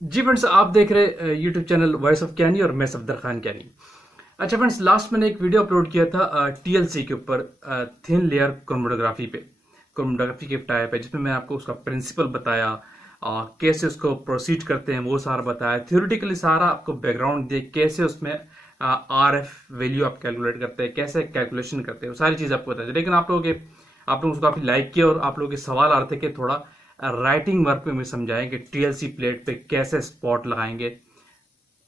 जी friends, आप देख रहे यूट्यूब चैनल वॉइस ऑफ कैनी और मैं सफदर खान कैनी। अच्छा फ्रेंड्स, लास्ट मैंने एक वीडियो अपलोड किया था टीएलसी के ऊपर, थिन लेयर क्रोमेटोग्राफी पे, क्रोमेटोग्राफी के टाइप है, जिसमें मैं आपको उसका प्रिंसिपल बताया, कैसे उसको प्रोसीड करते हैं वो सारा बताया, थ्योरेटिकली सारा आपको बैकग्राउंड दे, कैसे उसमें आरएफ वैल्यू आप कैलकुलेट करते हैं, कैसे कैलकुलेशन करते हैं, वो सारी चीज़ आपको बताया। लेकिन आप लोगों को काफ़ी लाइक किया और आप लोगों के सवाल आ रहे थे कि थोड़ा राइटिंग वर्क में समझाएं कि टीएलसी प्लेट पे कैसे स्पॉट लगाएंगे,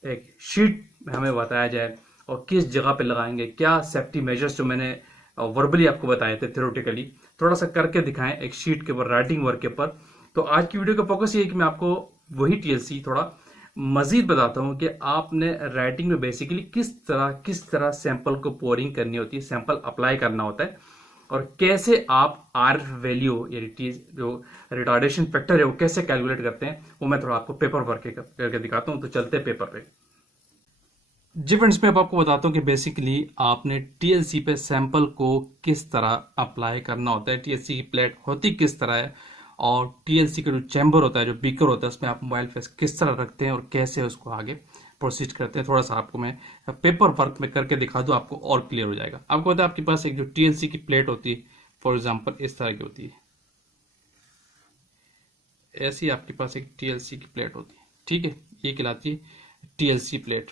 एक शीट हमें बताया जाए और किस जगह पे लगाएंगे, क्या सेफ्टी मेजर्स जो मैंने वर्बली आपको बताए थे थ्योरेटिकली थोड़ा सा करके दिखाएं एक शीट के ऊपर, राइटिंग वर्क के ऊपर। तो आज की वीडियो का फोकस ये है कि मैं आपको वही टीएलसी थोड़ा मजीद बताता हूं कि आपने राइटिंग में बेसिकली किस तरह सैंपल को पोरिंग करनी होती है, सैंपल अप्लाई करना होता है, और कैसे आप आर वैल्यू यानी जो रिटार्डेशन फैक्टर है वो कैसे कैलकुलेट करते हैं, वो मैं थोड़ा आपको पेपर वर्क करके दिखाता हूं। तो चलते हैं पेपर पे। जी फ्रेंड्स, मैं अब आपको बताता हूँ कि बेसिकली आपने टीएलसी पे सैंपल को किस तरह अप्लाई करना होता है, टीएलसी की प्लेट होती किस तरह है, और टीएलसी का जो चैम्बर होता है, जो बीकर होता है, उसमें आप मोबाइल फेस किस तरह रखते हैं और कैसे उसको आगे प्रोसीड करते हैं। थोड़ा सा आपको मैं पेपर वर्क में करके दिखा दूँ, आपको और क्लियर हो जाएगा। आपको पता है आपके पास एक जो टीएलसी की प्लेट होती है, फॉर एग्जाम्पल इस तरह की होती है, ऐसी आपके पास एक टीएलसी की प्लेट होती है, ठीक है, ये कहलाती है टीएलसी प्लेट।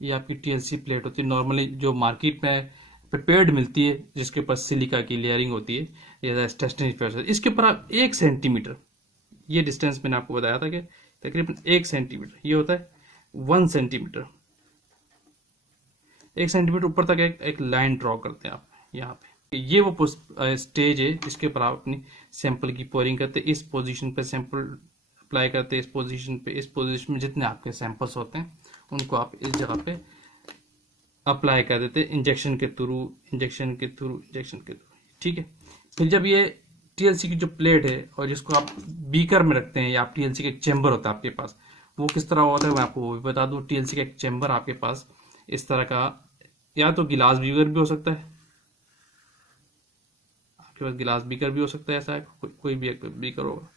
ये आपकी टीएलसी प्लेट होती है, नॉर्मली जो मार्केट में प्रिपेयर्ड मिलती है, जिसके ऊपर सिलिका की लेयरिंग होती है, या स्टेशनरी पेपर। इसके ऊपर आप 1 सेंटीमीटर, ये डिस्टेंस मैंने आपको बताया था कि तकरीबन 1 सेंटीमीटर, ये होता है 1 सेंटीमीटर, 1 सेंटीमीटर ऊपर तक एक लाइन ड्रॉ करते हैं आप यहाँ पे। ये वो स्टेज है जिसके ऊपर आप अपनी सैंपल की पोरिंग करते हैं। इस पोजीशन पे सैंपल अप्लाई करते हैं, इस पोजीशन में जितने आपके सैंपल्स होते हैं उनको आप इस जगह पे अप्लाई कर देते हैं, इंजेक्शन के थ्रू, ठीक है। फिर जब ये टीएलसी की जो प्लेट है और जिसको आप बीकर में रखते हैं, या आप टीएलसी का एक चैम्बर होता है आपके पास, वो किस तरह होता है मैं आपको वो भी बता दूं। टीएलसी का एक चैम्बर आपके पास इस तरह का, या तो गिलास बीकर भी हो सकता है, आपके पास गिलास बीकर भी हो सकता है, ऐसा है कोई भी बीकर होगा,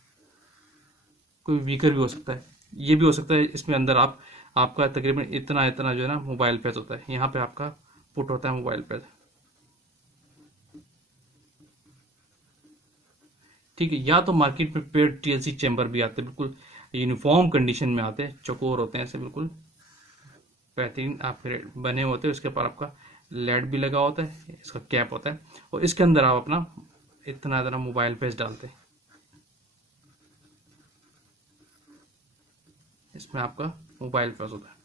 कोई बीकर भी हो सकता है, ये भी हो सकता है। इसमें अंदर आपका तकरीबन इतना इतना जो है ना मोबाइल पेज होता है, यहाँ पे आपका पुट होता है मोबाइल पेज, ठीक है। या तो मार्केट में पेड टीएलसी चैम्बर भी आते हैं, बिल्कुल यूनिफॉर्म कंडीशन में आते हैं, चौकोर होते हैं ऐसे, बिल्कुल बेहतरीन आपके बने होते हैं। उसके ऊपर आपका लेड भी लगा होता है, इसका कैप होता है, और इसके अंदर आप अपना इतना इतना मोबाइल पेज डालते हैं। इसमें आपका मोबाइल पेज होता है,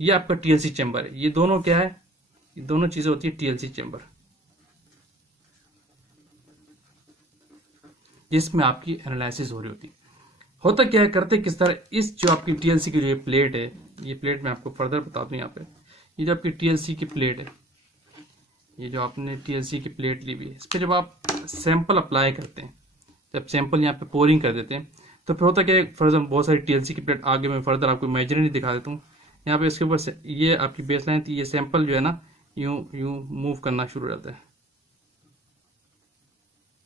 ये आपका टीएलसी चैम्बर है। ये दोनों क्या है, ये दोनों चीजें होती है टीएलसी चैम्बर, जिसमें आपकी एनालिसिस हो रही होती है। होता क्या है, करते किस तरह, इस जो आपकी टीएलसी की जो ये प्लेट है, ये प्लेट मैं आपको फर्दर बता दूं। यहाँ पे ये जो आपकी टीएलसी की प्लेट है, ये जो आपने टीएलसी की प्लेट ली हुई है, इस पर जब आप सैंपल अप्लाई करते हैं, जब सैंपल यहाँ पे पोरिंग कर देते हैं, तो फिर होता क्या है, फॉर एग्जाम्पल बहुत सारी टीएलसी की प्लेट, आगे मैं फर्दर आपको इमेजिनरी दिखा देता हूँ। यहाँ पे इसके ऊपर ये आपकी बेस लाइन थी, ये सैंपल जो है ना यूं यूं मूव करना शुरू हो जाता है।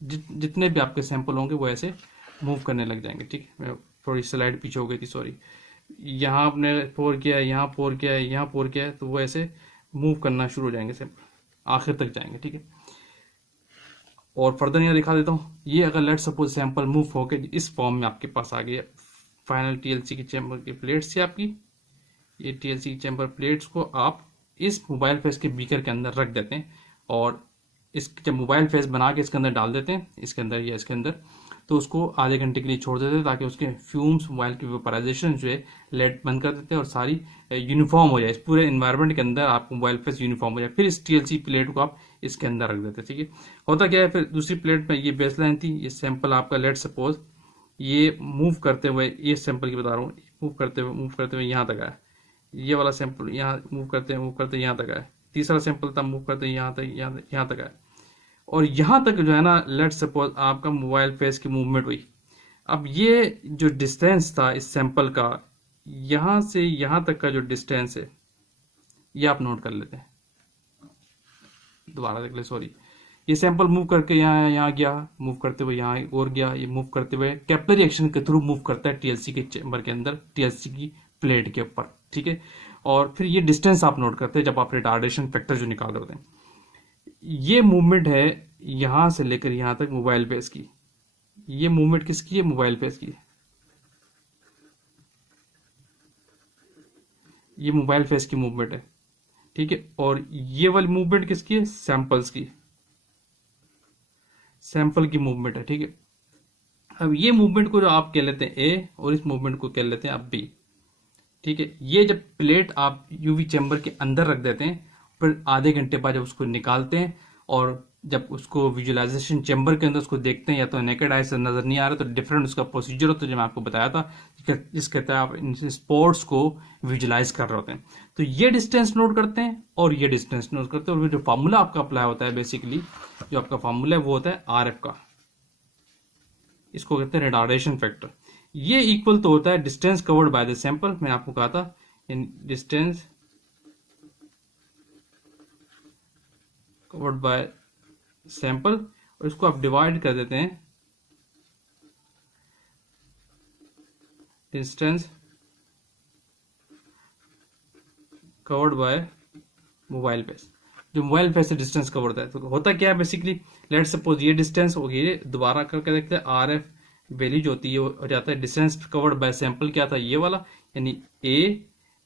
जितने भी आपके सैंपल होंगे वो ऐसे मूव करने लग जाएंगे, ठीक है। मैं थोड़ी स्लाइड पीछे हो गई थी, सॉरी। यहाँ आपने पोर किया है, यहाँ पोर किया है, यहाँ पोर किया है, तो वो ऐसे मूव करना शुरू हो जाएंगे, सैंपल आखिर तक जाएंगे, ठीक है। और फर्दर यहाँ दिखा देता हूँ, ये अगर लेट सपोज सैंपल मूव होके इस फॉर्म में आपके पास आ गया, फाइनल टीएलसी की चैम्बर की प्लेट्स से आपकी, ये टीएलसी की चैम्बर प्लेट्स को आप इस मोबाइल फेस के बीकर के अंदर रख देते हैं, और इस जब मोबाइल फेस बना के इसके अंदर डाल देते हैं, इसके अंदर या इसके अंदर, तो उसको आधे घंटे के लिए छोड़ देते हैं, ताकि उसके फ्यूम्स, मोबाइल की वेपराइजेशन जो है, लेट बंद कर देते हैं और सारी यूनिफॉर्म हो जाए, इस पूरे इन्वायरमेंट के अंदर आपको मोबाइल फेस यूनिफॉर्म हो जाए। फिर इस टीएलसी प्लेट को आप इसके अंदर रख देते हैं, ठीक है। होता क्या है, फिर दूसरी प्लेट में ये बेस लाइन थी, ये सैंपल आपका लेट सपोज ये मूव करते हुए, ये सैंपल की बता रहा हूँ, मूव करते हुए यहाँ तक आया, ये वाला सैंपल यहाँ मूव करते यहाँ तक आया, तीसरा सैंपल था मूव करते यहाँ तक, यहाँ तक आया, और यहाँ तक जो है ना, लेट सपोज आपका मोबाइल फेस की मूवमेंट हुई। अब ये जो डिस्टेंस था इस सैंपल का, यहाँ से यहाँ तक का जो डिस्टेंस है, ये आप नोट कर लेते हैं, दोबारा देख ले, सॉरी। ये सैंपल मूव करके यहाँ गया, मूव करते हुए यहाँ और गया, ये मूव करते हुए कैपिलरी एक्शन के थ्रू मूव करता है टीएलसी के चेंबर के अंदर, टीएलसी की प्लेट के ऊपर, ठीक है। और फिर ये डिस्टेंस आप नोट करते हैं जब आप रिटार्डेशन फैक्टर जो निकाल रहे होते हैं। ये मूवमेंट है यहां से लेकर यहां तक मोबाइल फेस की। ये मूवमेंट किसकी है? मोबाइल फेस की। ये मोबाइल फेस की मूवमेंट है, ठीक है। और ये वाली मूवमेंट किसकी है? सैंपल्स की, सैंपल की मूवमेंट है, ठीक है। अब ये मूवमेंट को जो आप कह लेते हैं ए और इस मूवमेंट को कह लेते हैं आप बी, ठीक है। ये जब प्लेट आप यूवी चैम्बर के अंदर रख देते हैं, फिर आधे घंटे बाद जब उसको निकालते हैं और जब उसको विजुअलाइजेशन चैम्बर के अंदर उसको देखते हैं, या तो नेकेड आई से नजर नहीं आ रहा, तो डिफरेंट उसका प्रोसीजर होता है जो मैं आपको बताया था, जिसके तहत आप इन स्पोर्ट्स को विजुअलाइज कर रहे होते हैं। तो ये डिस्टेंस नोट करते हैं और ये डिस्टेंस नोट करते हैं, और जो फार्मूला आपका अप्लाई होता है, बेसिकली जो आपका फार्मूला है वो होता है RF का, इसको कहते हैं रिटार्डेशन फैक्टर। ये इक्वल तो होता है distance covered by the sample, मैंने आपको कहा था डिस्टेंस कवर्ड बाय सैंपल, और इसको आप डिवाइड कर देते हैं distance covered by mobile face. जो मोबाइल फेस से डिस्टेंस कवर होता है, तो होता क्या है बेसिकली, लेट सपोज ये डिस्टेंस हो गई, दोबारा करके देखते हैं, RF वैल्यू जो होती है वो हो जाता है डिस्टेंस कवर्ड बाय सैंपल, क्या था ये वाला, यानी A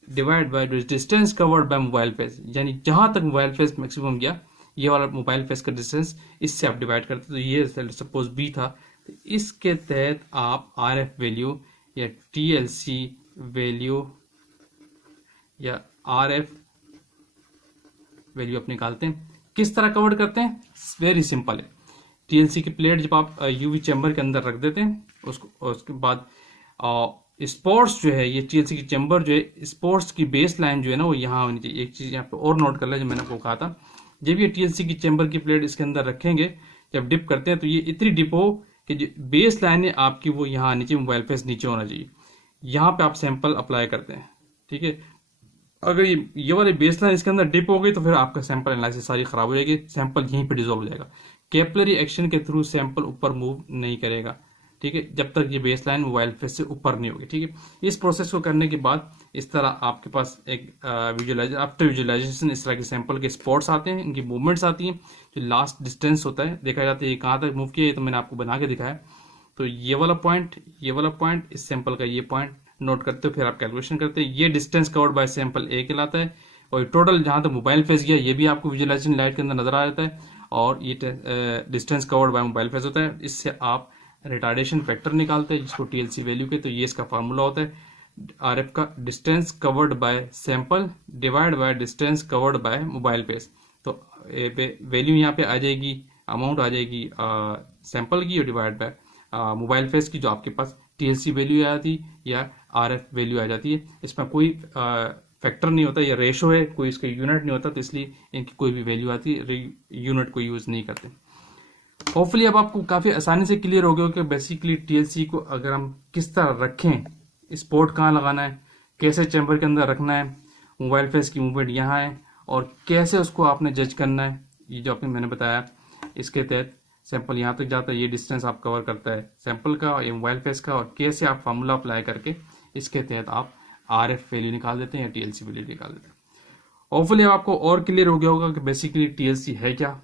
divide by distance covered by mobile face, यानी जहां तक मोबाइल फेस मैक्सिमम गया, ये वाला मोबाइल फेस का डिस्टेंस, इससे आप डिवाइड करते, तो ये सपोज B था, तो इसके तहत आप RF वैल्यू या TLC वैल्यू या RF वैल्यू आप निकालते हैं। किस तरह कवर करते हैं? वेरी सिंपल है। टीएलसी की प्लेट जब आप यूवी चैम्बर के अंदर रख देते हैं, उसके बाद स्पोर्ट्स जो है, ये टीएलसी की चैम्बर जो है, स्पोर्ट्स की बेस लाइन जो है ना वो यहाँ होनी चाहिए। एक चीज यहाँ पे और नोट कर ले, जो मैंने आपको कहा था, जब ये टीएलसी की चैम्बर की प्लेट इसके अंदर रखेंगे, जब डिप करते हैं तो ये इतनी डिप हो कि जो बेस लाइन है आपकी वो यहाँ नीचे, मोबाइल फेस नीचे होना चाहिए, यहाँ पे आप सैंपल अप्लाई करते हैं, ठीक है। अगर ये वाली बेस लाइन इसके अंदर डिप हो गई तो फिर आपका सैंपल एनालिसिस सारी खराब हो जाएगी, सैंपल यहीं पे डिसॉल्व हो जाएगा। कैपिलरी एक्शन के थ्रू सैंपल ऊपर मूव नहीं करेगा, ठीक है, जब तक ये बेस लाइन मोबाइल फेस से ऊपर नहीं होगी, ठीक है। इस प्रोसेस को करने के बाद इस तरह आपके पास एक आफ्टर विजुअलाइजेशन इस तरह के सैंपल के स्पॉट्स आते हैं, इनकी मूवमेंट्स आती हैं, जो लास्ट डिस्टेंस होता है देखा जाता है ये कहाँ तक मूव किया है, तो मैंने आपको बना के दिखाया। तो ये वाला पॉइंट, इस सैंपल का ये पॉइंट नोट करते हो, फिर आप कैलकुलेशन करते हैं, ये distance covered by sample A कहलाता है, और टोटल जहां तक मोबाइल फेस गया ये भी आपको विजुअलाइजेशन लाइट के अंदर नजर आ जाता है, और ये distance covered by mobile face होता है। इससे आप रिटार्डेशन फैक्टर निकालते हैं जिसको TLC वैल्यू के, तो ये इसका फार्मूला होता है RF का, distance covered by sample divide by distance covered by mobile face. तो वैल्यू यहाँ पे आ जाएगी, अमाउंट आ जाएगी सैंपल की, और डिवाइड बाय मोबाइल फेस की, जो आपके पास TLC वैल्यू आ जाती है या RF वैल्यू आ जाती है। इसमें कोई फैक्टर नहीं होता, ये रेशो है, कोई इसका यूनिट नहीं होता, तो इसलिए इनकी कोई भी वैल्यू आती है, यूनिट को यूज नहीं करते। होपफुली अब आपको काफी आसानी से क्लियर हो गया कि बेसिकली TLC को अगर हम किस तरह रखें, स्पोर्ट कहाँ लगाना है, कैसे चैम्बर के अंदर रखना है, मोबाइल फेस की मूवमेंट यहाँ है, और कैसे उसको आपने जज करना है, ये जो आपने मैंने बताया, इसके तहत सैंपल यहाँ तक जाता है, ये डिस्टेंस आप कवर करता है सैंपल का और ये मोबाइल फेस का, और कैसे आप फार्मूला अप्लाई करके इसके तहत आप RF वैल्यू निकाल देते हैं या TLC वैल्यू निकाल देते हैं। होपफुली आपको और क्लियर हो गया होगा कि बेसिकली TLC है क्या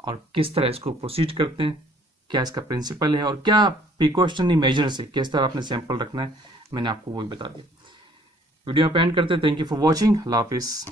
और किस तरह इसको प्रोसीड करते हैं, क्या इसका प्रिंसिपल है, और क्या प्रिकॉशनरी मेजर्स है, किस तरह आपने सैंपल रखना है, मैंने आपको वही बता दिया। वीडियो पे एंड करते हैं। Thank you for watching. Allah Hafiz.